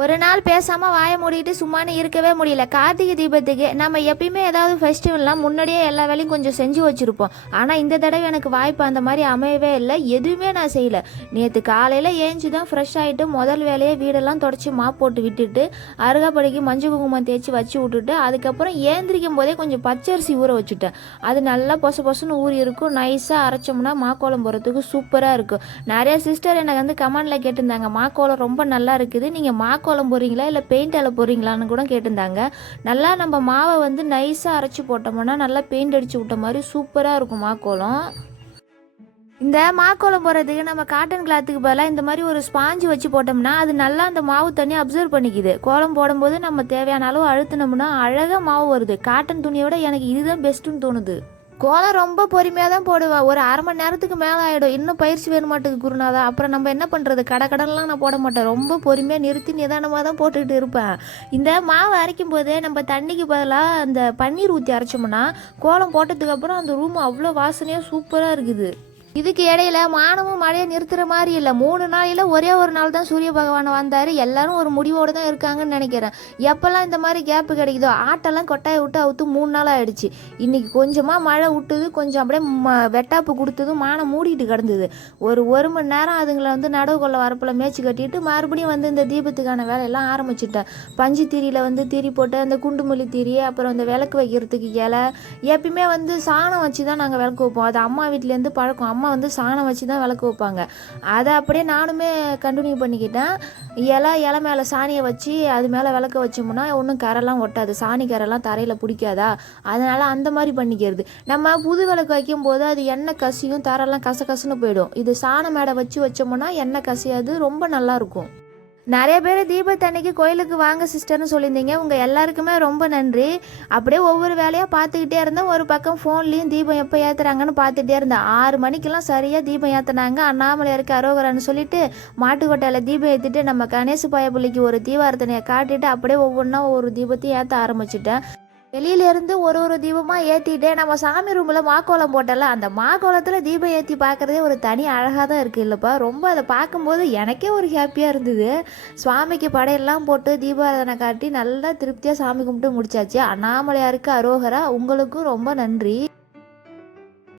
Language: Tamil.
ஒரு நாள் பேசாமல் வாயை மூடிட்டு சும்மானு இருக்கவே முடியல. கார்த்திகை தீபத்துக்கு நம்ம எப்பயுமே ஏதாவது ஃபெஸ்டிவல்லாம் முன்னாடியே எல்லா வேலையும் கொஞ்சம் செஞ்சு வச்சுருப்போம். ஆனால் இந்த தடவை எனக்கு வாய்ப்பு அந்த மாதிரி அமையவே இல்லை. எதுவுமே நான் செய்யல. நேற்று காலையில் ஏஞ்சி தான் ஃப்ரெஷ் ஆகிட்டு முதல் வேலையை வீடெல்லாம் தொடச்சி மாப் போட்டு விட்டுட்டு அருகாப்படிக்கு மஞ்சள் குங்குமம் தேய்ச்சி வச்சு விட்டுட்டு அதுக்கப்புறம் ஏந்திரிக்கும் போதே கொஞ்சம் பச்சரிசி ஊற வச்சுட்டேன். அது நல்லா பொச பொசன்னு ஊறி இருக்கும். நைஸாக அரைச்சோம்னா மாக்கோலம் போகிறதுக்கு சூப்பராக இருக்கும். நிறையா சிஸ்டர் எனக்கு வந்து கமெண்டில் கேட்டிருந்தாங்க மாக்கோலம் ரொம்ப நல்லா இருக்குது. நீங்கள் மாக்கோலம் கோலம் போகிறீங்களா இல்லை பெயிண்ட் அலை போடுறீங்களான்னு கூட கேட்டிருந்தாங்க. நல்லா நம்ம மாவை வந்து நைஸாக அரைச்சி போட்டோம்னா நல்லா பெயிண்ட் அடித்து விட்ட மாதிரி சூப்பராக இருக்கும் மாக்கோலம். இந்த மாக்கோலம் போடுறதுக்கு நம்ம காட்டன் கிளாத்துக்கு பதிலாக இந்த மாதிரி ஒரு ஸ்பாஞ்சு வச்சு போட்டோம்னா அது நல்லா அந்த மாவு தண்ணி அப்சர்வ் பண்ணிக்குது. கோலம் போடும்போது நம்ம தேவையான அளவு அழுத்தினோம்னா அழகாக மாவு வருது. காட்டன் துணியை விட எனக்கு இதுதான் பெஸ்ட்டுன்னு தோணுது. கோலம் ரொம்ப பொறுமையாக தான் போடுவேன் ஒரு அரை மணி நேரத்துக்கு மேலே ஆகிடும் இன்னும் பயிற்சி வேணும் மாட்டுக்கு குருநாதா. அப்புறம் நம்ம என்ன பண்ணுறது கடை கடன்லாம் நான் போட மாட்டேன். ரொம்ப பொறுமையாக நிறுத்தி நிதானமாக தான் போட்டுக்கிட்டு இருப்பேன். இந்த மாவு அரைக்கும் போதே நம்ம தண்ணிக்கு பதிலாக அந்த பன்னீர் ஊற்றி அரைச்சோம்னா கோலம் போட்டதுக்கப்புறம் அந்த ரூம் அவ்வளோ வாசனையாக சூப்பராக இருக்குது. இதுக்கு இடையில மானமும் மழையை நிறுத்துற மாதிரி இல்லை. மூணு நாளையில் ஒரே ஒரு நாள் தான் சூரிய பகவான் வந்தார். எல்லாரும் ஒரு முடிவோடு தான் இருக்காங்கன்னு நினைக்கிறேன். எப்போல்லாம் இந்த மாதிரி கேப்பு கிடைக்குதோ ஆட்டெல்லாம் கொட்டாயை விட்டு அவுத்து மூணு நாள் ஆயிடுச்சு. இன்னைக்கு கொஞ்சமாக மழை விட்டுது கொஞ்சம் அப்படியே ம- வெட்டாப்பு கொடுத்ததும் மானம் மூடிட்டு கிடந்தது. ஒரு ஒரு மணி நேரம் அதுங்களை வந்து நடவு கொள்ள வரப்பில் மேய்ச்சி கட்டிட்டு மறுபடியும் வந்து இந்த தீபத்துக்கான வேலையெல்லாம் ஆரம்பிச்சிட்டேன் பஞ்சு தீரியில் வந்து திரி போட்டு அந்த குண்டுமல்லி திரி அப்புறம் அந்த விளக்கு வைக்கிறதுக்கு இலை எப்பயுமே வந்து சாணம் வச்சு தான் நாங்கள் விளக்கு வைப்போம். அது அம்மா வீட்டிலேருந்து பழக்கம். அம்மா வந்து சாணம் வச்சு தான் விளக்கு வைப்பாங்க. அதை அப்படியே நானுமே கண்டினியூ பண்ணிக்கிட்டேன். இலை இலை மேலே சாணியை வச்சு அது மேலே விளக்க வச்சோம்னா ஒன்றும் கரெல்லாம் ஒட்டாது. சாணி கரெல்லாம் தரையில் பிடிக்காதா? அதனால் அந்த மாதிரி பண்ணிக்கிறது. நம்ம புது விளக்கு வைக்கும் போது அது எண்ணெய் கசியும் தரெல்லாம் கச கசன்னு போயிடும். இது சாண மேடை வச்சு வச்சோம்னா எண்ணெய் கசியாது ரொம்ப நல்லா இருக்கும். நிறைய பேர் தீபத்தன்னைக்கு கோயிலுக்கு வாங்க சிஸ்டர்னு சொல்லியிருந்தீங்க. உங்கள் எல்லாருக்குமே ரொம்ப நன்றி. அப்படியே ஒவ்வொரு வேலையாக பார்த்துக்கிட்டே இருந்தேன் ஒரு பக்கம் ஃபோன்லேயும் தீபம் எப்போ ஏற்றுறாங்கன்னு பார்த்துட்டே இருந்தேன். ஆறு மணிக்கெல்லாம் சரியாக தீபம் ஏற்றுனாங்க அண்ணாமலையாருக்கு அரோகரான்னு சொல்லிட்டு மாட்டுக்கொட்டையில் தீபம் ஏற்றிட்டு நம்ம கணேசு பயப்புலிக்கு ஒரு தீபார்த்தனையை காட்டிட்டு அப்படியே ஒவ்வொன்றா ஒரு தீபத்தையும் ஏற்ற ஆரம்பிச்சிட்டேன். வெளியில இருந்து ஒரு ஒரு தீபமாக ஏற்றிட்டே நம்ம சாமி ரூமில் மாக்கோலம் போட்டல அந்த மாக்கோலத்தில் தீபம் ஏற்றி பார்க்குறதே ஒரு தனி அழகாக தான் இருக்குது இல்லைப்பா. ரொம்ப அதை பார்க்கும்போது எனக்கே ஒரு ஹாப்பியாக இருந்தது. சுவாமிக்கு படையெல்லாம் போட்டு தீபாராதனை காட்டி நல்லா திருப்தியாக சாமி கும்பிட்டு முடிச்சாச்சு. அண்ணாமலையாருக்கு அரோகரா உங்களுக்கும் ரொம்ப நன்றி.